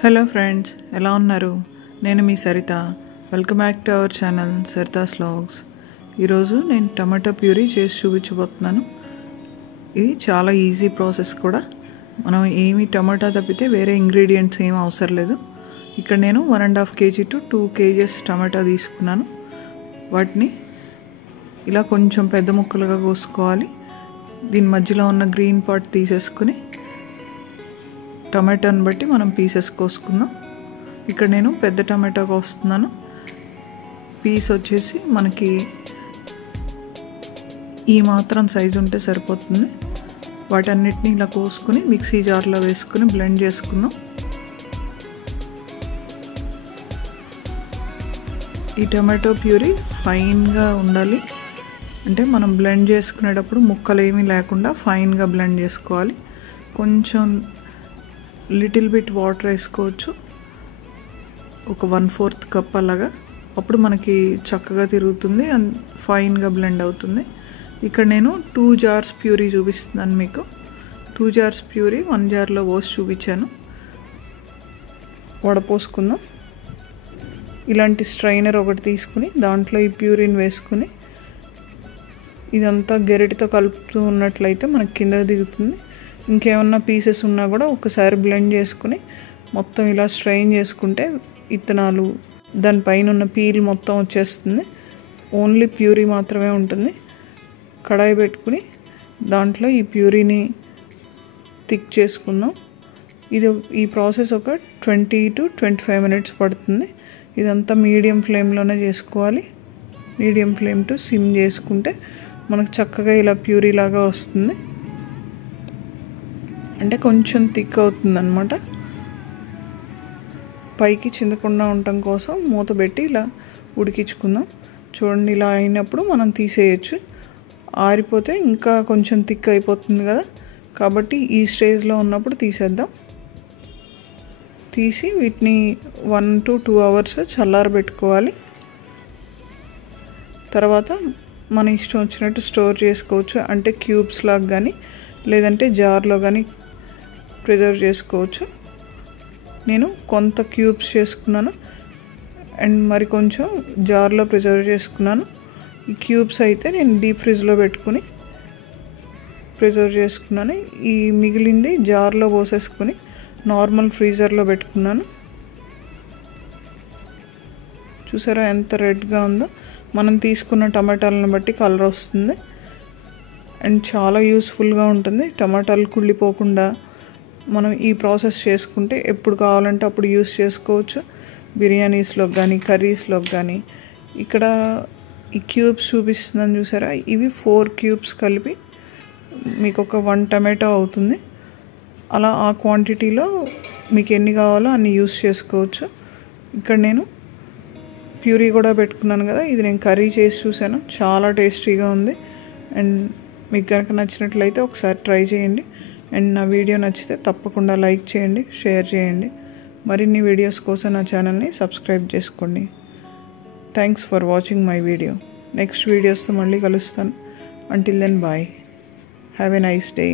Hello friends, ఎలా ఉన్నారు? నేను మీ Saritha. Welcome back to our channel Saritha's vlogs. ఈరోజు నేను టమాటో ప్యూరీ చేసి చూపించబోతున్నాను. ఇది చాలా ఈజీ ప్రాసెస్ కూడా. మనం ఏమి టమాటా తప్పితే వేరే ఇంగ్రీడియంట్స్ ఏమి అవసరం లేదు. ఇక్కడ నేను 1.5 kg to 2 kgs టమాటా తీసుకున్నాను. వాటిని ఇలా కొంచెం పెద్ద ముక్కలుగా కోసుకోవాలి. దీని మధ్యలో ఉన్న గ్రీన్ పార్ట్ తీసేసుకుని టమాటాని బట్టి మనం పీసెస్ కోసుకుందాం. ఇక్కడ నేను పెద్ద టమాటా కోస్తున్నాను. పీస్ వచ్చేసి మనకి ఈ మాత్రం సైజు ఉంటే సరిపోతుంది. వాటన్నిటిని ఇలా కోసుకుని మిక్సీ జార్లో వేసుకుని బ్లెండ్ చేసుకుందాం. ఈ టమాటో ప్యూరీ ఫైన్గా ఉండాలి. అంటే మనం బ్లెండ్ చేసుకునేటప్పుడు ముక్కలు ఏమీ లేకుండా ఫైన్గా బ్లెండ్ చేసుకోవాలి. కొంచెం లిటిల్ బిట్ వాటర్ వేసుకోవచ్చు, ఒక 1/4 కప్ అలాగా. అప్పుడు మనకి చక్కగా తిరుగుతుంది అండ్ ఫైన్గా బ్లెండ్ అవుతుంది. ఇక్కడ నేను 2 jars ప్యూరీ చూపిస్తున్నాను మీకు. 2 jars ప్యూరీ 1 jarలో పోసి చూపించాను. వడపోసుకుందాం. ఇలాంటి స్ట్రైనర్ ఒకటి తీసుకుని దాంట్లో ఈ ప్యూరీని వేసుకుని ఇదంతా గెరిటితో కలుపుతూ ఉన్నట్లయితే మనకి కింద దిగుతుంది. ఇంకేమన్నా పీసెస్ ఉన్నా కూడా ఒకసారి బ్లెండ్ చేసుకుని మొత్తం ఇలా స్ట్రెయిన్ చేసుకుంటే ఇత్తనాలు దానిపైన ఉన్న పీల్ మొత్తం వచ్చేస్తుంది. ఓన్లీ ప్యూరీ మాత్రమే ఉంటుంది. కడాయి పెట్టుకుని దాంట్లో ఈ ప్యూరీని థిక్ చేసుకుందాం. ఈ ప్రాసెస్ ఒక 20 to 25 minutes పడుతుంది. ఇదంతా మీడియం ఫ్లేమ్లోనే చేసుకోవాలి. మీడియం ఫ్లేమ్ టు సిమ్ చేసుకుంటే మనకు చక్కగా ఇలా ప్యూరీ లాగా వస్తుంది. అంటే కొంచెం థిక్ అవుతుంది అన్నమాట. పైకి చిందకుండా ఉండటం కోసం మూత పెట్టి ఇలా ఉడికించుకుందాం. చూడండి, ఇలా అయినప్పుడు మనం తీసేయచ్చు. ఆరిపోతే ఇంకా కొంచెం థిక్ అయిపోతుంది కదా, కాబట్టి ఈ స్టేజ్లో ఉన్నప్పుడు తీసేద్దాం. తీసి వీటిని 1 to 2 hours చల్లారబెట్టుకోవాలి. తర్వాత మన ఇష్టం వచ్చినట్టు స్టోర్ చేసుకోవచ్చు. అంటే క్యూబ్స్ లాగా కానీ లేదంటే జార్లో కానీ ప్రిజర్వ్ చేసుకోవచ్చు. నేను కొంత క్యూబ్స్ చేసుకున్నాను అండ్ మరి కొంచెం జార్లో ప్రిజర్వ్ చేసుకున్నాను. ఈ క్యూబ్స్ అయితే నేను డీప్ ఫ్రిడ్జ్లో పెట్టుకుని ప్రిజర్వ్ చేసుకున్నాను. ఈ మిగిలింది జార్లో పోసేసుకుని నార్మల్ ఫ్రీజర్లో పెట్టుకున్నాను. చూసారా ఎంత రెడ్గా ఉందో? మనం తీసుకున్న టమాటాలను బట్టి కలర్ వస్తుంది అండ్ చాలా యూస్ఫుల్గా ఉంటుంది. టమాటాలు కుళ్ళిపోకుండా మనం ఈ ప్రాసెస్ చేసుకుంటే ఎప్పుడు కావాలంటే అప్పుడు యూస్ చేసుకోవచ్చు. బిర్యానీస్లోకి కానీ కర్రీస్లోకి కానీ. ఇక్కడ ఈ క్యూబ్స్ చూపిస్తున్నాను చూసారా, ఇవి 4 cubes కలిపి మీకు ఒక 1 tomato అవుతుంది. అలా ఆ క్వాంటిటీలో మీకు ఎన్ని కావాలో అన్ని యూస్ చేసుకోవచ్చు. ఇక్కడ నేను ప్యూరీ కూడా పెట్టుకున్నాను కదా, ఇది నేను కర్రీ చేసి చూసాను. చాలా టేస్టీగా ఉంది. అండ్ మీకు కనుక నచ్చినట్లయితే ఒకసారి ట్రై చేయండి. అండ్ నా వీడియో నచ్చితే తప్పకుండా లైక్ చేయండి, షేర్ చేయండి. మరిన్ని వీడియోస్ కోసం నా ఛానల్ని సబ్స్క్రైబ్ చేసుకోండి. Thanks for watching my video. Next వీడియోస్తో మళ్ళీ కలుస్తాను. Until then bye. Have a nice day.